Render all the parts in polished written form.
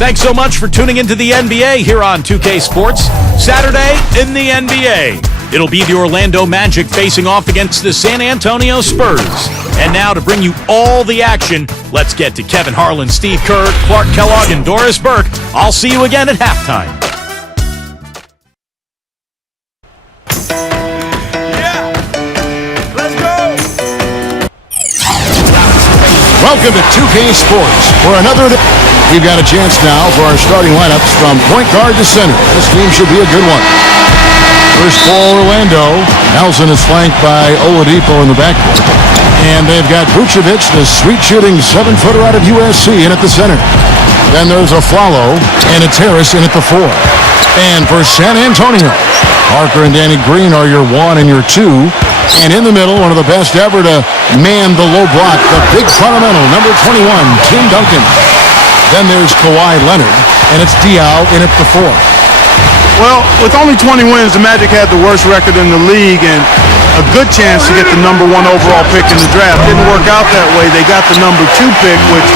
Thanks so much for tuning into the NBA here on 2K Sports. Saturday in the NBA. It'll be the Orlando Magic facing off against the San Antonio Spurs. And now to bring you all the action, let's get to Kevin Harlan, Steve Kerr, Clark Kellogg, and Doris Burke. I'll see you again at halftime. Welcome to 2K Sports for another. We've got a chance now for our starting lineups from point guard to center. This game should be a good one. First for Orlando, Nelson is flanked by Oladipo in the backcourt. And they've got Vucevic, the sweet-shooting 7-footer out of USC, in at the center. Then there's Aflalo, and it's Harris in at the 4. And for San Antonio, Parker and Danny Green are your 1 and your 2. And in the middle, one of the best ever to man the low block, the big fundamental, number 21, Tim Duncan. Then there's Kawhi Leonard, and it's Diaw in at the 4. Well, with only 20 wins, the Magic had the worst record in the league and a good chance to get the number 1 overall pick in the draft. Didn't work out that way. They got the number 2 pick, which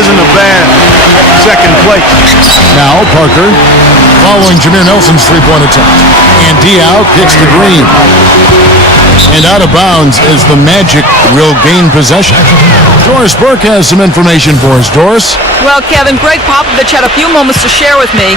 isn't a bad second place. Now Parker following Jameer Nelson's three-point attempt. And Diaw kicks to Green. And out of bounds as the Magic will gain possession. Doris Burke has some information for us. Doris? Well, Kevin, Greg Popovich had a few moments to share with me.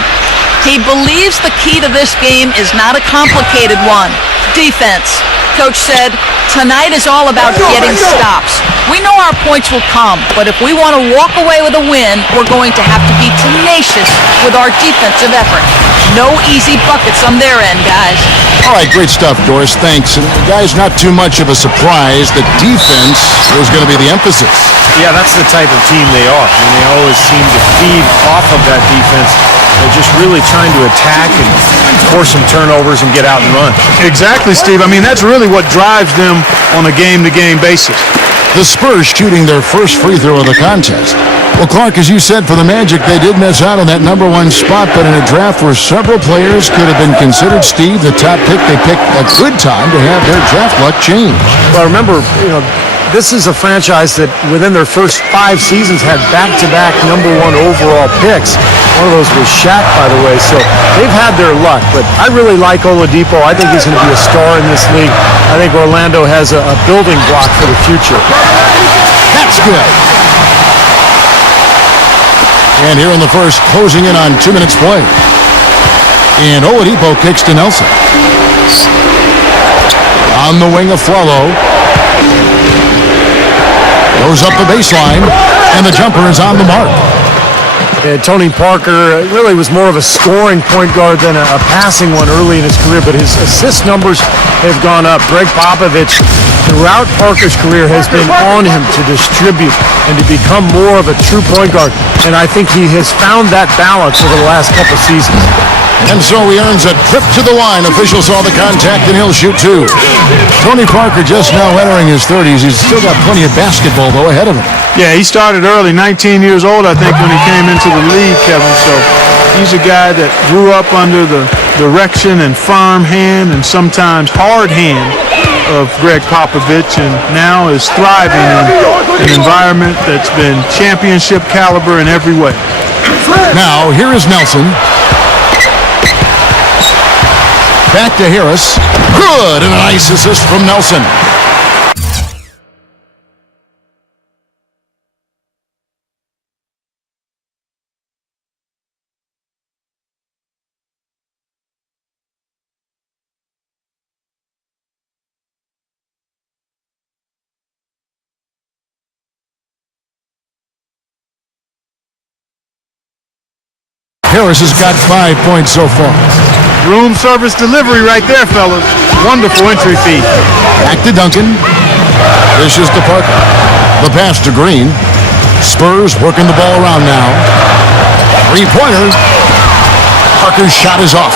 He believes the key to this game is not a complicated one. Defense. Coach said, tonight is all about getting stops. We know our points will come, but if we want to walk away with a win, we're going to have to be tenacious with our defensive effort. No easy buckets on their end, guys. All right, great stuff, Doris. Thanks. And guys, not too much of a surprise that defense is going to be the emphasis. Yeah, that's the type of team they are. I mean, they always seem to feed off of that defense. They're just really trying to attack and force some turnovers and get out and run. Exactly, Steve. I mean, that's really what drives them on a game-to-game basis. The Spurs shooting their first free throw of the contest. Well, Clark, as you said, for the Magic, they did miss out on that number 1 spot, but in a draft where several players could have been considered, Steve, the top pick, they picked a good time to have their draft luck change. Well, remember, this is a franchise that within their first 5 seasons had back-to-back number 1 overall picks. One of those was Shaq, by the way, so they've had their luck. But I really like Oladipo. I think he's going to be a star in this league. I think Orlando has a building block for the future. That's good. And here in the first, closing in on 2 minutes play. And Oladipo kicks to Nelson. On the wing of Aflalo. Goes up the baseline, and the jumper is on the mark. And Tony Parker really was more of a scoring point guard than a passing one early in his career, but his assist numbers have gone up. Greg Popovich, throughout Parker's career, has been on him to distribute and to become more of a true point guard, and I think he has found that balance over the last couple seasons. And so he earns a trip to the line. Officials saw the contact, and he'll shoot 2. Tony Parker just now entering his 30s. He's still got plenty of basketball, though, ahead of him. Yeah, he started early, 19 years old, I think, when he came into the league, Kevin. So he's a guy that grew up under the direction and firm hand and sometimes hard hand of Greg Popovich, and now is thriving in an environment that's been championship caliber in every way. Now, here is Nelson. Back to Harris. Good, and a nice assist from Nelson. Harris has got 5 points so far. Room service delivery right there, fellas. Wonderful entry fee. Back to Duncan. Dishes to Parker. The pass to Green. Spurs working the ball around now. Three-pointer. Parker's shot is off.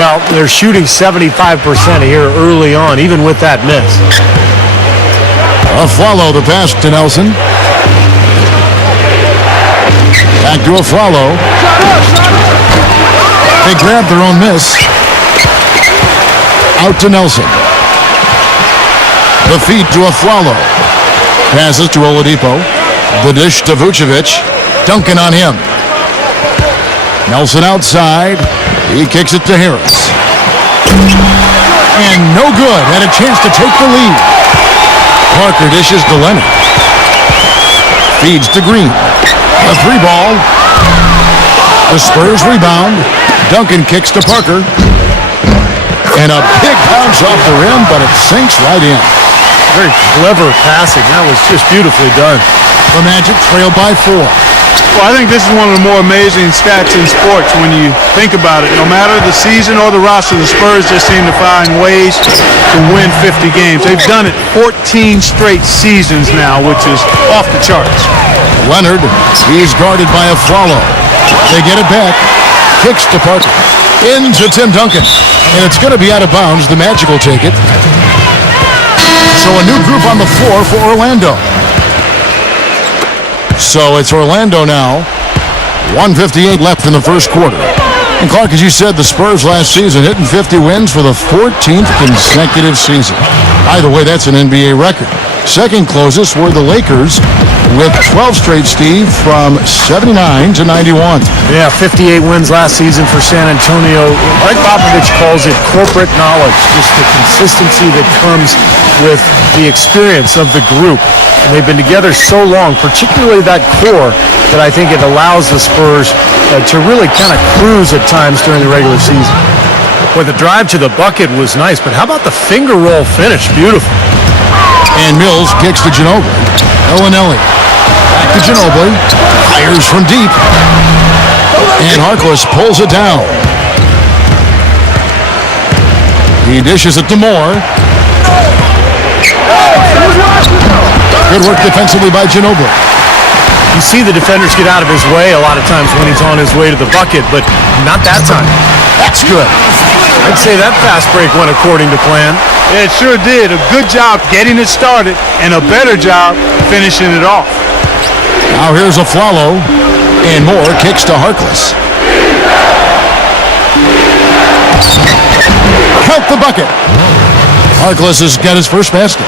Well, they're shooting 75% here early on, even with that miss. Aflalo, the pass to Nelson. Back to Aflalo. They grab their own miss. Out to Nelson. The feed to Aflalo. Passes to Oladipo. The dish to Vucevic. Duncan on him. Nelson outside. He kicks it to Harris. And no good. Had a chance to take the lead. Parker dishes to Leonard. Feeds to Green. A 3-ball. The Spurs rebound. Duncan kicks to Parker. And a big bounce off the rim, but it sinks right in. Very clever passing. That was just beautifully done. The Magic trail by 4. Well, I think this is one of the more amazing stats in sports when you think about it. No matter the season or the roster, the Spurs just seem to find ways to win 50 games. They've done it 14 straight seasons now, which is off the charts. Leonard, he's guarded by a follow. They get it back. Kicks to Parker. Into Tim Duncan. And it's going to be out of bounds. The Magic will take it. So a new group on the floor for Orlando. So it's Orlando now. 1:58 left in the first quarter. And Clark, as you said, the Spurs last season hitting 50 wins for the 14th consecutive season. By the way, that's an NBA record. Second closest were the Lakers with 12 straight, Steve, from 79 to 91. Yeah, 58 wins last season for San Antonio. Greg Popovich calls it corporate knowledge, just the consistency that comes with the experience of the group. And they've been together so long, particularly that core, that I think it allows the Spurs to really kind of cruise at times during the regular season. Well, the drive to the bucket was nice, but how about the finger roll finish? Beautiful. And Mills kicks to Ginobili. Ellinelli. Back to Ginobili. Fires from deep. And Harkless pulls it down. He dishes it to Moore. Good work defensively by Ginobili. You see the defenders get out of his way a lot of times when he's on his way to the bucket, but not that time. That's good. I'd say that fast break went according to plan. Yeah, it sure did. A good job getting it started and a better job finishing it off. Now here's a Flalo. And Moore kicks to Harkless. Count the bucket. Harkless has got his first basket.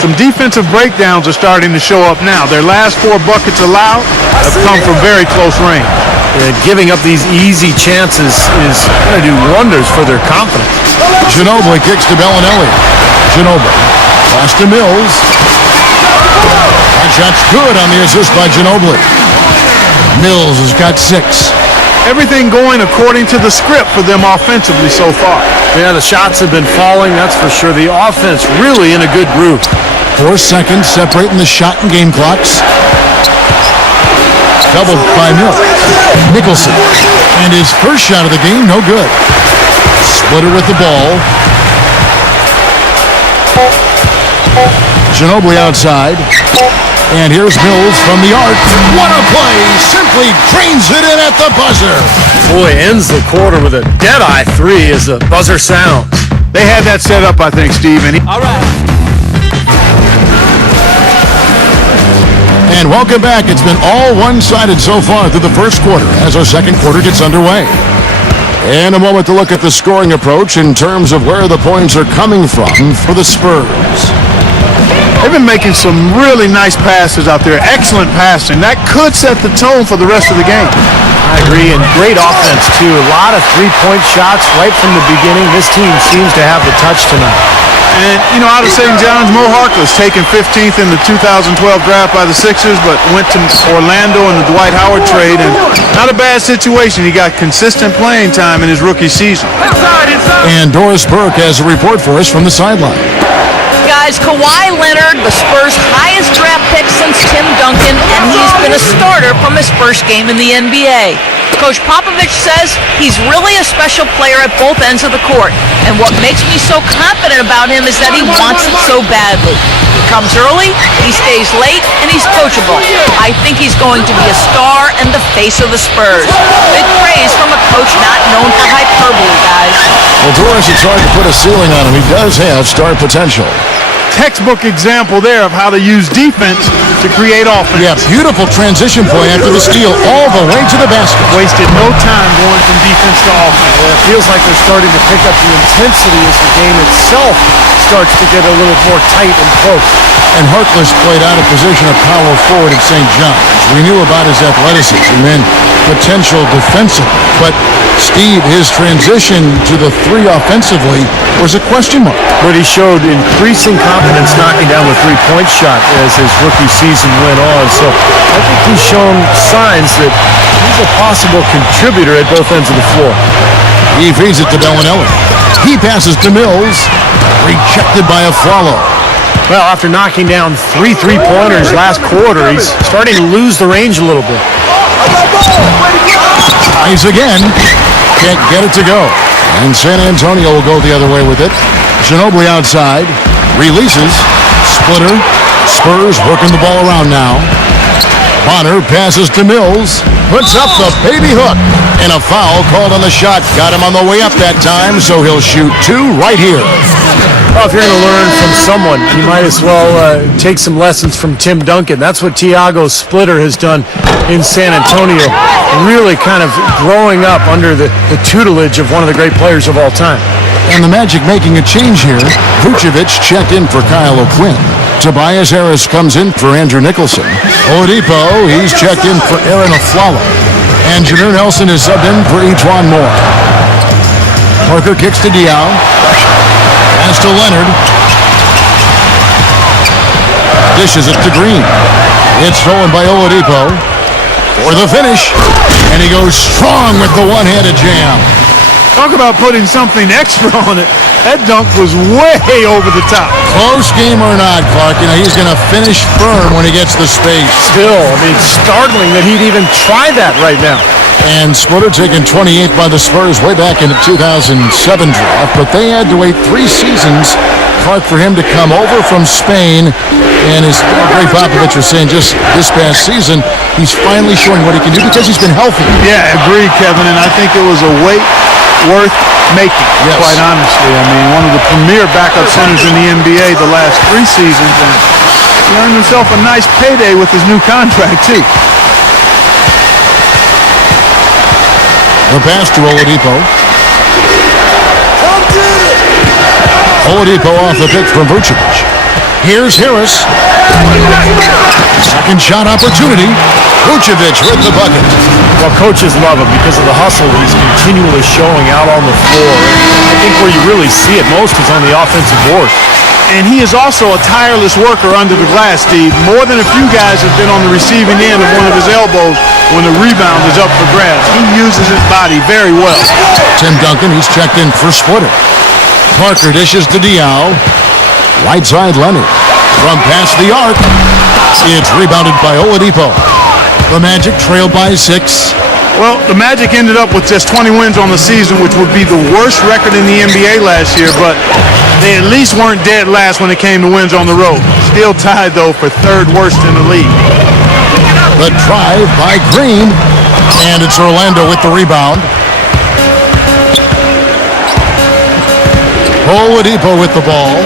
Some defensive breakdowns are starting to show up now. Their last 4 buckets allowed have come from very close range. And giving up these easy chances is going to do wonders for their confidence. Ginobili kicks to Bellinelli. Ginobili. Pass to Mills. That shot's good on the assist by Ginobili. Mills has got 6. Everything going according to the script for them offensively so far. Yeah, the shots have been falling, that's for sure. The offense really in a good groove. 4 seconds separating the shot and game clocks. Doubled by Mills. Nicholson. And his first shot of the game, no good. Splitter with the ball. Ginobili outside. And here's Mills from the arc. What a play! Simply drains it in at the buzzer. Boy, ends the quarter with a dead-eye 3 as the buzzer sounds. They had that set up, I think, Steve. All right. And welcome back. It's been all one-sided so far through the first quarter as our second quarter gets underway. In a moment to look at the scoring approach in terms of where the points are coming from for the Spurs. They've been making some really nice passes out there. Excellent passing. That could set the tone for the rest of the game. I agree, and great offense, too. A lot of three-point shots right from the beginning. This team seems to have the touch tonight. And, you know, out of St. John's, Mo Harkless taken 15th in the 2012 draft by the Sixers, but went to Orlando in the Dwight Howard trade, and not a bad situation. He got consistent playing time in his rookie season. And Doris Burke has a report for us from the sideline. Guys, Kawhi Leonard, the Spurs' highest draft pick since Tim Duncan, and he's been a starter from his first game in the NBA. Coach Popovich says he's really a special player at both ends of the court, and what makes me so confident about him is that he wants it so badly. He comes early, he stays late, and he's coachable. I think he's going to be a star and the face of the Spurs. Big praise from a coach not known for hyperbole, guys. Well, Doris, it's hard to put a ceiling on him. He does have star potential. Textbook example there of how to use defense to create offense. Yeah, beautiful transition play after the steal all the way to the basket. Wasted no time going from defense to offense. Yeah, it feels like they're starting to pick up the intensity as the game itself starts to get a little more tight and close. And Harkless played out of position of power forward at St. John's. We knew about his athleticism and potential defensive, but Steve, his transition to the three offensively was a question mark. But he showed increasing confidence knocking down the three-point shot as his rookie season went on. So I think he's shown signs that he's a possible contributor at both ends of the floor. He feeds it to Bellinelli. He passes to Mills. Rejected by a follow. Well, after knocking down 3 3-pointers last quarter, he's starting to lose the range a little bit. Tries again. Can't get it to go. And San Antonio will go the other way with it. Ginobili outside. Releases. Splitter. Spurs working the ball around now. Bonner passes to Mills. Puts up the baby hook. And a foul called on the shot. Got him on the way up that time, so he'll shoot two right here. Well, if you're going to learn from someone, you might as well take some lessons from Tim Duncan. That's what Thiago Splitter has done in San Antonio, really kind of growing up under the tutelage of one of the great players of all time. And the Magic making a change here. Vucevic checked in for Kyle O'Quinn. Tobias Harris comes in for Andrew Nicholson. Oladipo, he's checked in for Aaron Aflalo. And Jameer Nelson is subbed in for Etuan Moore. Parker kicks to Diaw. Pass to Leonard. Dishes it to Green. It's stolen by Oladipo for the finish. And he goes strong with the one-handed jam. Talk about putting something extra on it. That dunk was way over the top. Close game or not, Clark, he's going to finish firm when he gets the space. Still, startling that he'd even try that right now. And Splitter taken 28th by the Spurs way back in the 2007 draft, but they had to wait 3 seasons, Clark, for him to come over from Spain. And as Greg Popovich was saying just this past season, he's finally showing what he can do because he's been healthy. Yeah, agreed, Kevin, and I think it was a wait worth making, quite honestly. One of the premier backup centers in the NBA the last 3 seasons, and he earned himself a nice payday with his new contract, too. The pass to Oladipo. Oladipo off the pick from Vucevic. Here's Harris. Second shot opportunity. Vucevic with the bucket. Well, coaches love him because of the hustle he's continually showing out on the floor. I think where you really see it most is on the offensive board. And he is also a tireless worker under the glass, Steve. More than a few guys have been on the receiving end of one of his elbows when the rebound is up for grabs. He uses his body very well. Tim Duncan, he's checked in for Splitter. Parker dishes to Diaw. Right side Leonard. From past the arc. It's rebounded by Oladipo. The Magic trailed by 6. Well, the Magic ended up with just 20 wins on the season, which would be the worst record in the NBA last year, but they at least weren't dead last when it came to wins on the road. Still tied, though, for 3rd worst in the league. The drive by Green, and it's Orlando with the rebound. Oladipo with the ball.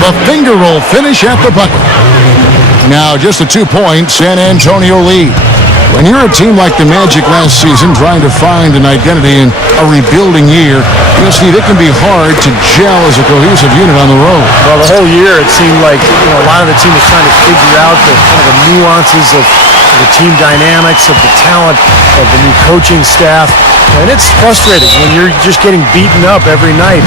The finger roll finish at the bucket. Now just a 2-point San Antonio lead. When you're a team like the Magic last season trying to find an identity in a rebuilding year, you'll see it can be hard to gel as a cohesive unit on the road. Well, the whole year it seemed like a lot of the team was trying to figure out the nuances of the team dynamics, of the talent, of the new coaching staff. And it's frustrating when you're just getting beaten up every night.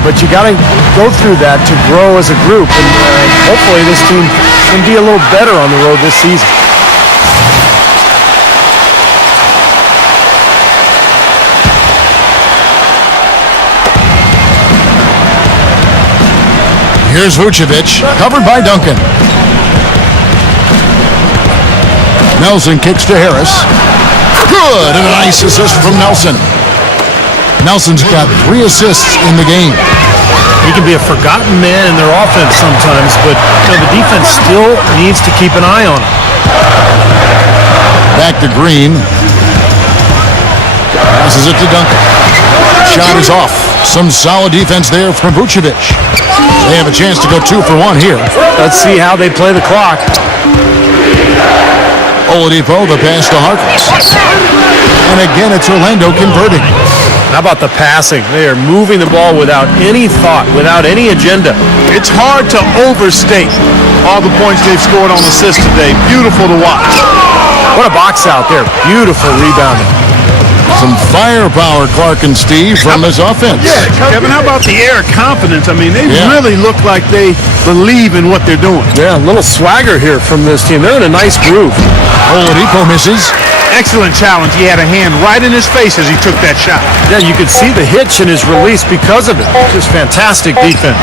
But you got to go through that to grow as a group. And hopefully this team can be a little better on the road this season. Here's Vucevic, covered by Duncan. Nelson kicks to Harris. Good, and a nice assist from Nelson. Nelson's got 3 assists in the game. He can be a forgotten man in their offense sometimes, but the defense still needs to keep an eye on him. Back to Green. Passes it to Duncan. Shot is off. Some solid defense there from Vucevic. They have a chance to go 2 for 1 here. Let's see how they play the clock. Oladipo, the pass to Harkless. And again, it's Orlando converting. How about the passing? They are moving the ball without any thought, without any agenda. It's hard to overstate all the points they've scored on assists today. Beautiful to watch. What a box out there. Beautiful rebounding. Some firepower, Clark and Steve, from this offense. Yeah, Kevin, how about the air of confidence? I mean, they really look like they believe in what they're doing. Yeah, a little swagger here from this team. They're in a nice groove. Oladipo misses. Excellent challenge. He had a hand right in his face as he took that shot. Yeah, you could see the hitch in his release because of it. Just fantastic defense.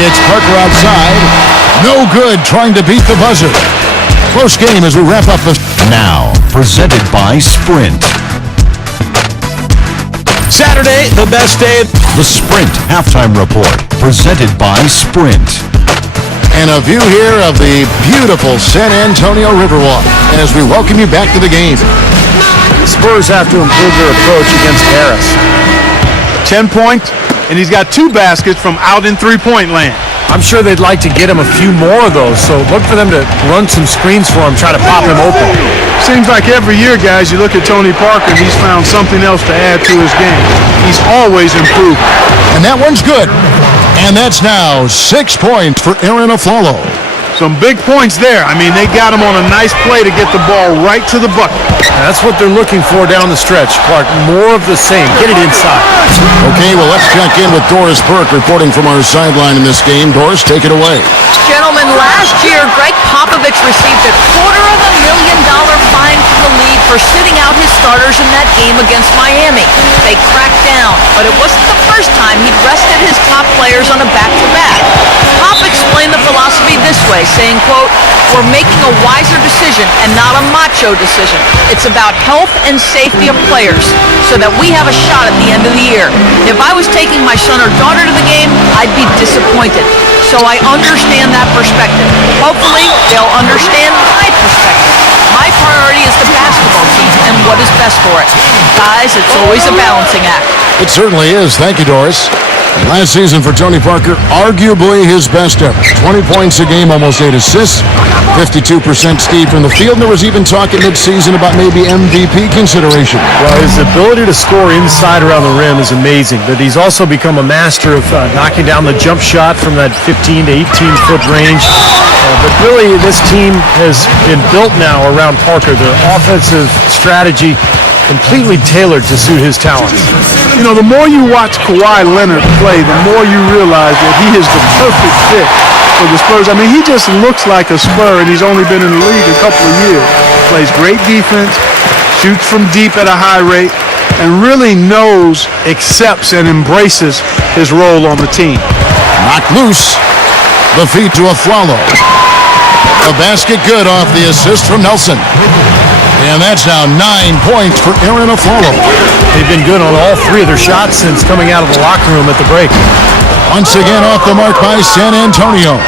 It's Parker outside. No good trying to beat the buzzer. Close game as we wrap up the... Now, presented by Sprint. Saturday, the best day. The Sprint Halftime Report, presented by Sprint. And a view here of the beautiful San Antonio Riverwalk as we welcome you back to the game. The Spurs have to improve their approach against Harris. 10 points, and he's got 2 baskets from out in three-point land. I'm sure they'd like to get him a few more of those, so look for them to run some screens for him, try to pop him open. Seems like every year, guys, you look at Tony Parker, he's found something else to add to his game. He's always improved. And that one's good. And that's now 6 points for Aaron Aflalo. Some big points there. I mean, they got him on a nice play to get the ball right to the bucket. That's what they're looking for down the stretch, Clark. More of the same. Get it inside. Okay, well, let's check in with Doris Burke reporting from our sideline in this game. Doris, take it away. Gentlemen, last year, Greg Popovich received a $250,000 fine from the league for sitting out his starters in that game against Miami. They cracked down, but it wasn't the first time he'd rested his top players on a back-to-back. Pop explained the philosophy this way, saying, quote, "We're making a wiser decision and not a macho decision. It's about health and safety of players so that we have a shot at the end of the year. If I was taking my son or daughter to the game, I'd be disappointed. So I understand that perspective. Hopefully, they'll understand my perspective. My priority is the basketball team and what is best for it. Guys, it's always a balancing act." It certainly is. Thank you, Doris. Last season for Tony Parker, arguably his best ever. 20 points a game, almost 8 assists, 52% speed from the field. And there was even talk in mid-season about maybe MVP consideration. Well, his ability to score inside around the rim is amazing, but he's also become a master of knocking down the jump shot from that 15 to 18-foot range. But really, this team has been built now around Parker. Their offensive strategy completely tailored to suit his talents. You know, the more you watch Kawhi Leonard play, the more you realize that he is the perfect fit for the Spurs. I mean, he just looks like a Spur, and he's only been in the league a couple of years. Plays great defense, shoots from deep at a high rate, and really knows, accepts, and embraces his role on the team. Knocked loose. The feed to Aflalo. A basket good off the assist from Nelson. And that's now 9 points for Aaron Aflalo. They've been good on all 3 of their shots since coming out of the locker room at the break. Once again off the mark by San Antonio.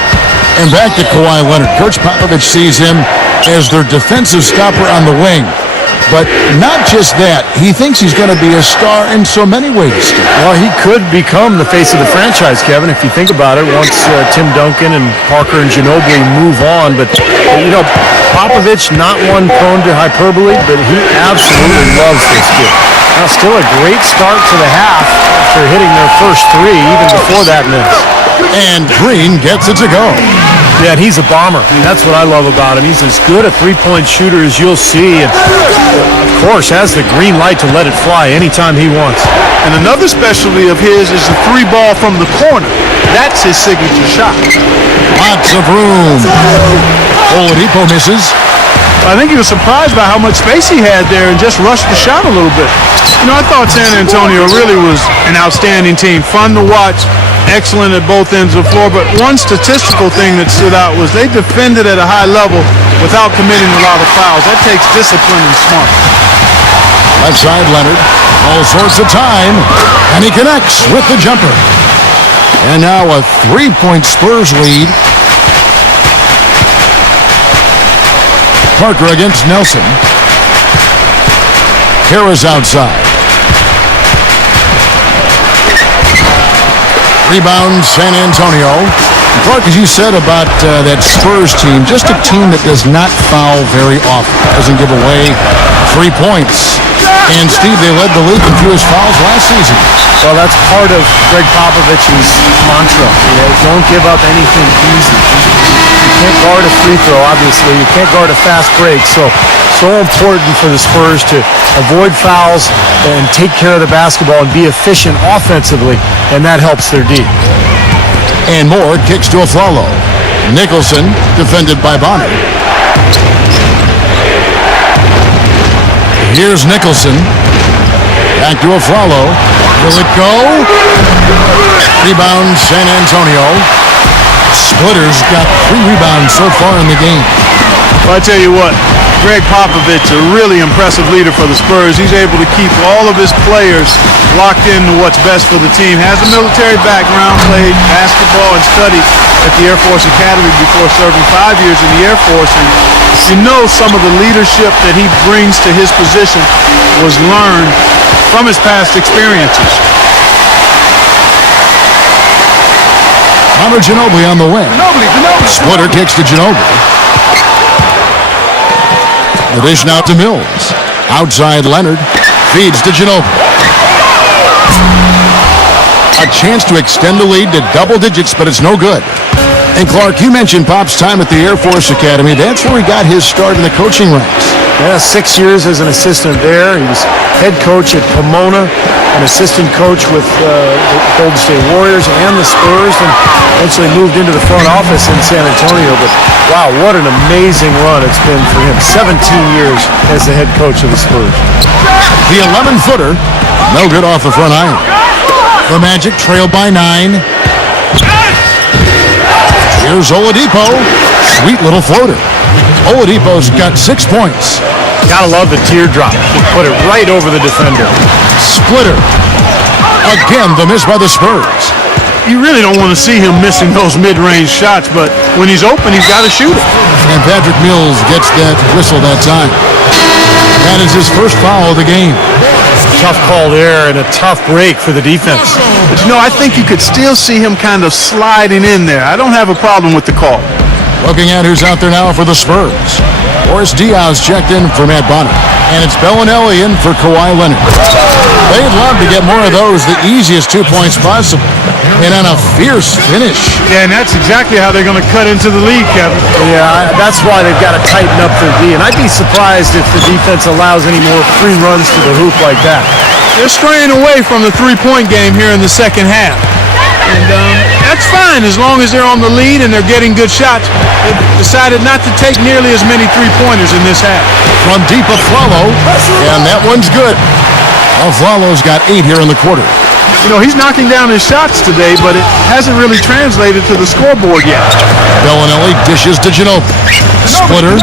And back to Kawhi Leonard. Coach Popovich sees him as their defensive stopper on the wing. But not just that, he thinks he's going to be a star in so many ways. Well, he could become the face of the franchise, Kevin, if you think about it, once Tim Duncan and Parker and Ginobili move on. But, you know, Popovich, not one prone to hyperbole, but he absolutely loves this kid. Now, still a great start to the half after hitting their first 3, even before that miss. And Green gets it to go. Yeah, and he's a bomber. That's what I love about him. He's as good a three-point shooter as you'll see, and of course has the green light to let it fly anytime he wants. And another specialty of his is the 3 ball from the corner. That's his signature shot. Lots of room. Oladipo misses. I think he was surprised by how much space he had there and just rushed the shot a little bit. You know, I thought San Antonio really was an outstanding team. Fun to watch, excellent at both ends of the floor. But one statistical thing that stood out was they defended at a high level without committing a lot of fouls. That takes discipline and smart. Left side, Leonard. All sorts of time. And he connects with the jumper. And now a 3-point Spurs lead. Parker against Nelson. Harris outside. Rebound, San Antonio. Clark, as you said about that Spurs team, just a team that does not foul very often. Doesn't give away 3 points. And, Steve, they led the league in fewest fouls last season. Well, that's part of Greg Popovich's mantra. Don't give up anything easy. You can't guard a free throw, obviously. You can't guard a fast break. So important for the Spurs to avoid fouls and take care of the basketball and be efficient offensively, and that helps their D. And Moore kicks to Afflalo. Nicholson defended by Bonner. Here's Nicholson. Back to Afflalo. Will it go? Rebound, San Antonio. Splitter's got 3 rebounds so far in the game. Well, I tell you what, Greg Popovich, a really impressive leader for the Spurs. He's able to keep all of his players locked into what's best for the team. Has a military background, played basketball and studied at the Air Force Academy before serving 5 years in the Air Force. And you know some of the leadership that he brings to his position was learned from his past experiences. Connor Ginobili on the wing. Splitter kicks to Ginobili. The dish now to Mills. Outside Leonard. Feeds to Ginobili. A chance to extend the lead to double digits, but it's no good. And Clark, you mentioned Pop's time at the Air Force Academy. That's where he got his start in the coaching ranks. Yeah, 6 years as an assistant there. He was head coach at Pomona, an assistant coach with the Golden State Warriors and the Spurs, and eventually moved into the front office in San Antonio. But wow, what an amazing run it's been for him. 17 years as the head coach of the Spurs. The 11-footer, no good off the front iron. The Magic trail by 9. Here's Oladipo. Sweet little floater. Oladipo's got 6 points. Gotta love the teardrop. Put it right over the defender. Splitter. Again, the miss by the Spurs. You really don't want to see him missing those mid-range shots, but when he's open, he's got to shoot it. And Patrick Mills gets that whistle that time. That is his first foul of the game. Tough call there and a tough break for the defense. But you know, I think you could still see him kind of sliding in there. I don't have a problem with the call. Looking at who's out there now for the Spurs. Boris Diaz checked in for Matt Bonner. And it's Bellinelli in for Kawhi Leonard. They'd love to get more of those, the easiest 2 points possible. And on a fierce finish. Yeah, and that's exactly how they're going to cut into the lead, Kevin. Yeah, that's why they've got to tighten up their D. And I'd be surprised if the defense allows any more free runs to the hoop like that. They're straying away from the three-point game here in the second half. And that's fine as long as they're on the lead and they're getting good shots. They decided not to take nearly as many three-pointers in this half. From deep Afflalo, and that one's good. Afflalo's got 8 here in the quarter. You know, he's knocking down his shots today, but it hasn't really translated to the scoreboard yet. Bellinelli dishes to Ginobili. Splitter.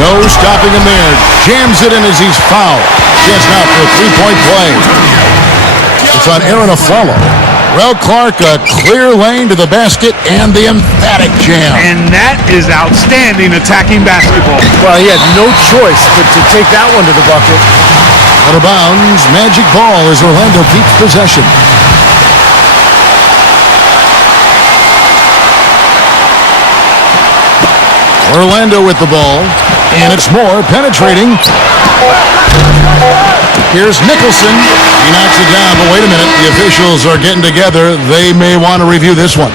No stopping him there. Jams it in as he's fouled. Chance now for a three-point play. It's on Aaron Afflalo. Well, Clark, a clear lane to the basket and the emphatic jam. And that is outstanding attacking basketball. Well, he had no choice but to take that one to the bucket. Out of bounds, Magic ball as Orlando keeps possession. Orlando with the ball, and it's Moore penetrating. Here's Nicholson. He knocks it down, but wait a minute. The officials are getting together. They may want to review this one.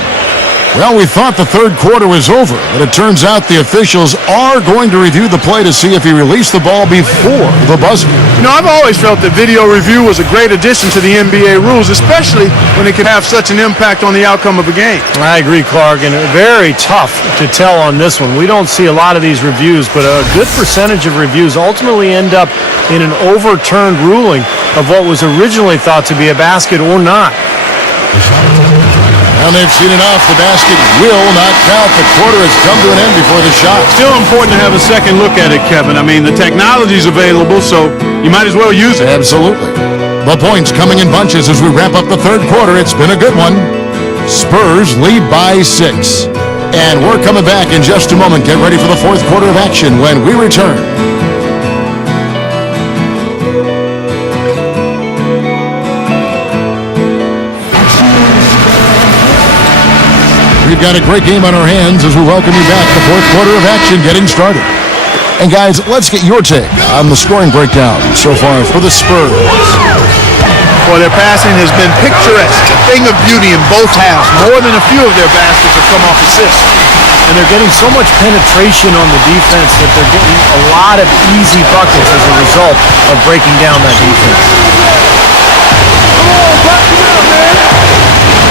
Well, we thought the third quarter was over, but it turns out the officials are going to review the play to see if he released the ball before the buzzer. You know, I've always felt that video review was a great addition to the NBA rules, especially when it can have such an impact on the outcome of a game. I agree, Clark, and very tough to tell on this one. We don't see a lot of these reviews, but a good percentage of reviews ultimately end up in an overturned ruling of what was originally thought to be a basket or not. And they've seen enough. The basket will not count. The quarter has come to an end before the shot. Still important to have a second look at it, Kevin. I mean, the technology's available, so you might as well use it. Absolutely. The points coming in bunches as we wrap up the third quarter. It's been a good one. Spurs lead by 6. And we're coming back in just a moment. Get ready for the fourth quarter of action when we return. got a great game on our hands as we welcome you back. The fourth quarter of action getting started. And guys, let's get your take on the scoring breakdown so far for the Spurs. Well, their passing has been picturesque, a thing of beauty in both halves. More than a few of their baskets have come off assists. And they're getting so much penetration on the defense that they're getting a lot of easy buckets as a result of breaking down that defense.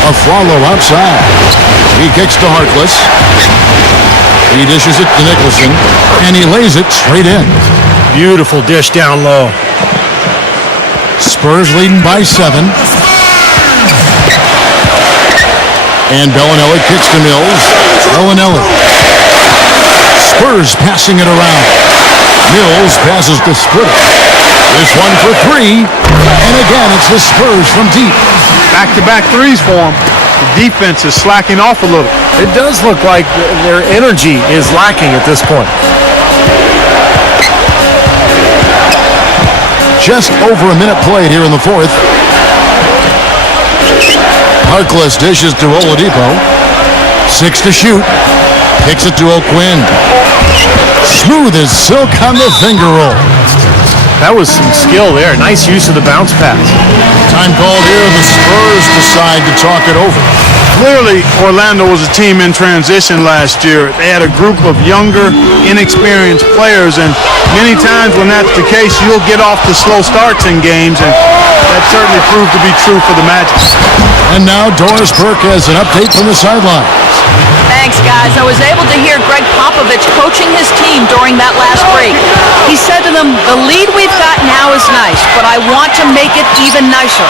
A follow outside. He kicks to Harkless. He dishes it to Nicholson, and he lays it straight in. Beautiful dish down low. Spurs leading by 7. And Bellinelli kicks to Mills. Bellinelli. Spurs passing it around. Mills passes to Splitter. This one for 3. And again, it's the Spurs from deep. Back-to-back threes for them. The defense is slacking off a little. It does look like their energy is lacking at this point. Just over a minute played here in the fourth. Harkless dishes to Oladipo. 6 to shoot. Kicks it to O'Quinn. Smooth as silk on the finger roll. That was some skill there. Nice use of the bounce pass. Time called here. The Spurs decide to talk it over. Clearly, Orlando was a team in transition last year. They had a group of younger, inexperienced players, and many times when that's the case, you'll get off to slow starts in games, and that certainly proved to be true for the Magic. And now Doris Burke has an update from the sidelines. Thanks, guys. I was able to hear Greg Popovich coaching his team during that last break. He said to them, the lead we've got now is nice, but I want to make it even nicer.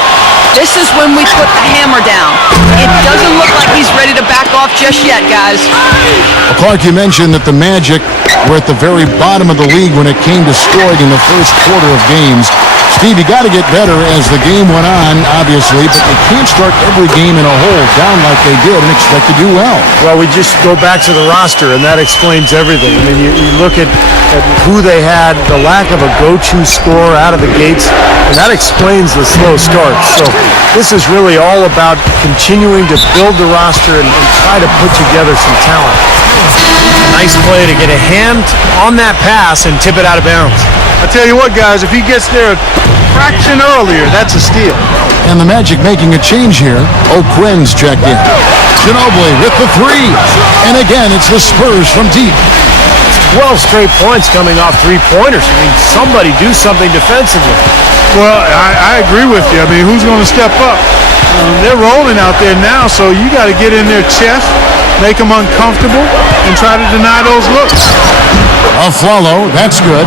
This is when we put the hammer down. It doesn't look like he's ready to back off just yet, guys. Well, Clark, you mentioned that the Magic were at the very bottom of the league when it came to scoring in the first quarter of games. Steve, you got to get better as the game went on, obviously, but they can't start every game in a hole down like they did and expect to do well. Well, we just go back to the roster, and that explains everything. I mean, you look at who they had, the lack of a go-to scorer out of the gates, and that explains the slow start. So this is really all about continuing to build the roster and try to put together some talent. Nice play to get a hand on that pass and tip it out of bounds. I tell you what, guys, if he gets there a fraction earlier, that's a steal. And the Magic making a change here. O'Quinn's checked in. Ginobili with the 3. And again, it's the Spurs from deep. 12 straight points coming off three-pointers. I mean, somebody do something defensively. Well, I agree with you. I mean, who's going to step up? They're rolling out there now, so you got to get in their chest, make them uncomfortable, and try to deny those looks. A follow. That's good.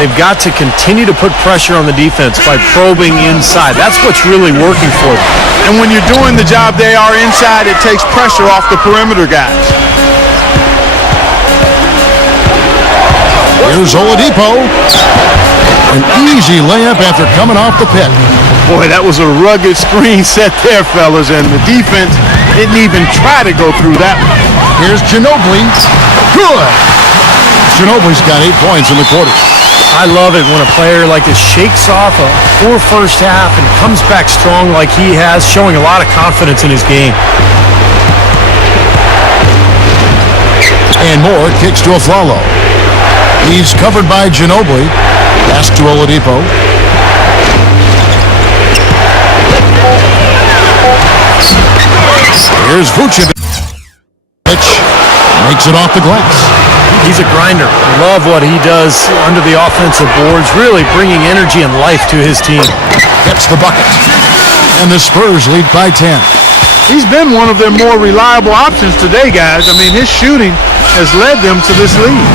They've got to continue to put pressure on the defense by probing inside. That's what's really working for them. And when you're doing the job they are inside, it takes pressure off the perimeter guys. Here's Oladipo. An easy layup after coming off the pit. Boy, that was a rugged screen set there, fellas, and the defense didn't even try to go through that one. Here's Ginobili. Good. Ginobili's got 8 points in the quarter. I love it when a player like this shakes off a poor first half and comes back strong like he has, showing a lot of confidence in his game. And Moore kicks to Aflalo. He's covered by Ginobili. Pass to Oladipo. Here's Vucevic. Makes it off the glass. He's a grinder. Love what he does under the offensive boards, really bringing energy and life to his team. Gets the bucket. And the Spurs lead by 10. He's been one of their more reliable options today, guys. I mean, his shooting has led them to this lead.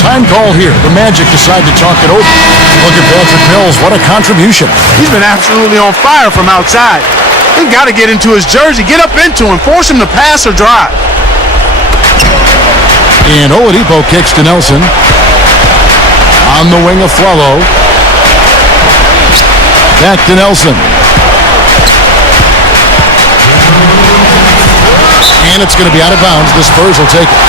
Time call here. The Magic decide to talk it over. Look at Patrick Mills. What a contribution. He's been absolutely on fire from outside. They've got to get into his jersey, get up into him, force him to pass or drive. And Oladipo kicks to Nelson. On the wing of Flalo. Back to Nelson. And it's going to be out of bounds. The Spurs will take it.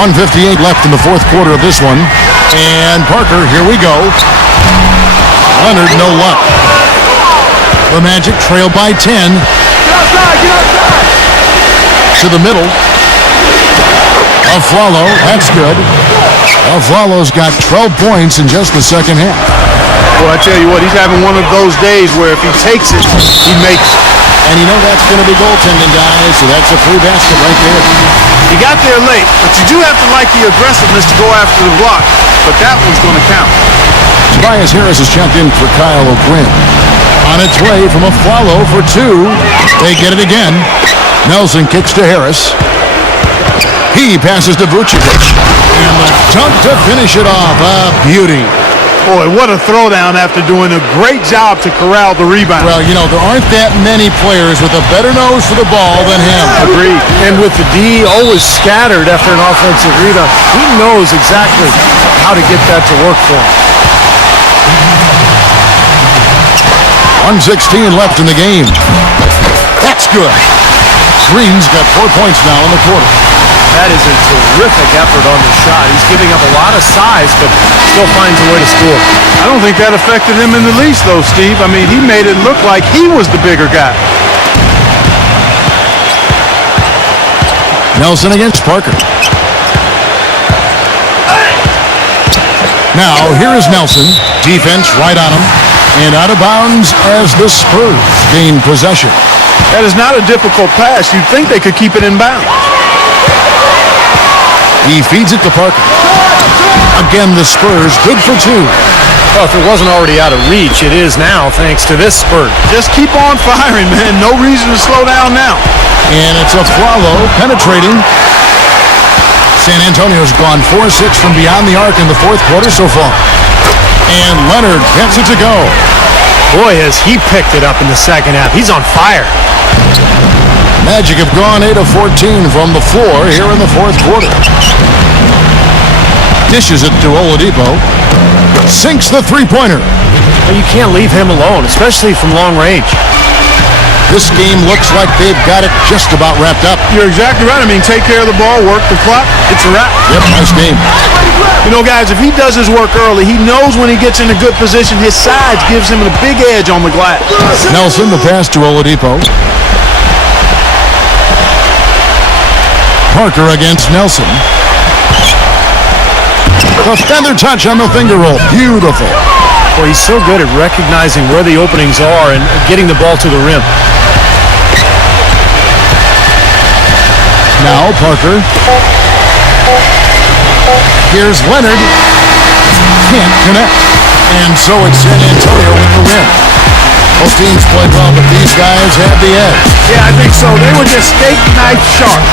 .158 left in the fourth quarter of this one. And Parker, here we go. Leonard, no luck. The Magic trail by 10. Get outside! To the middle. Aflalo, that's good. Aflalo's got 12 points in just the second half. Well, I tell you what, he's having one of those days where if he takes it, he makes it. And you know that's going to be goaltending, guys, so that's a free basket right there. He got there late, but you do have to like the aggressiveness to go after the block. But that one's going to count. Tobias Harris has checked in for Kyle O'Quinn. On its way from Aflalo for 2. They get it again. Nelson kicks to Harris. He passes to Vucevic. And the dunk to finish it off. A beauty. Boy, what a throwdown after doing a great job to corral the rebound. Well, you know, there aren't that many players with a better nose for the ball than him. Agreed. And with the D always scattered after an offensive rebound, he knows exactly how to get that to work for him. 1:16 left in the game. That's good. Green's got 4 points now in the quarter. That is a terrific effort on the shot. He's giving up a lot of size, but still finds a way to score. I don't think that affected him in the least, though, Steve. I mean, he made it look like he was the bigger guy. Nelson against Parker. Now, here is Nelson. Defense right on him. And out of bounds as the Spurs gain possession. That is not a difficult pass. You'd think they could keep it in bounds. He feeds it to Parker. Again, the Spurs good for 2. Well, if it wasn't already out of reach, it is now thanks to this spurt. Just keep on firing, man. No reason to slow down now. And it's Aflalo penetrating. San Antonio's gone 4-6 from beyond the arc in the fourth quarter so far. And Leonard gets it to go. Boy, has he picked it up in the second half. He's on fire. Magic have gone 8 of 14 from the floor here in the fourth quarter. Dishes it to Oladipo. Sinks the three-pointer. Well, you can't leave him alone, especially from long range. This game looks like they've got it just about wrapped up. You're exactly right. I mean, take care of the ball, work the clock. It's a wrap. Yep, nice game. You know, guys, if he does his work early, he knows when he gets in a good position, his size gives him a big edge on the glass. Nelson, the pass to Oladipo. Parker against Nelson. The feather touch on the finger roll. Beautiful. Boy, he's so good at recognizing where the openings are and getting the ball to the rim. Now Parker. Here's Leonard. Can't connect. And so it's San Antonio with the win. Both teams played well, but these guys had the edge. Yeah, I think so. They were just steak knife sharp.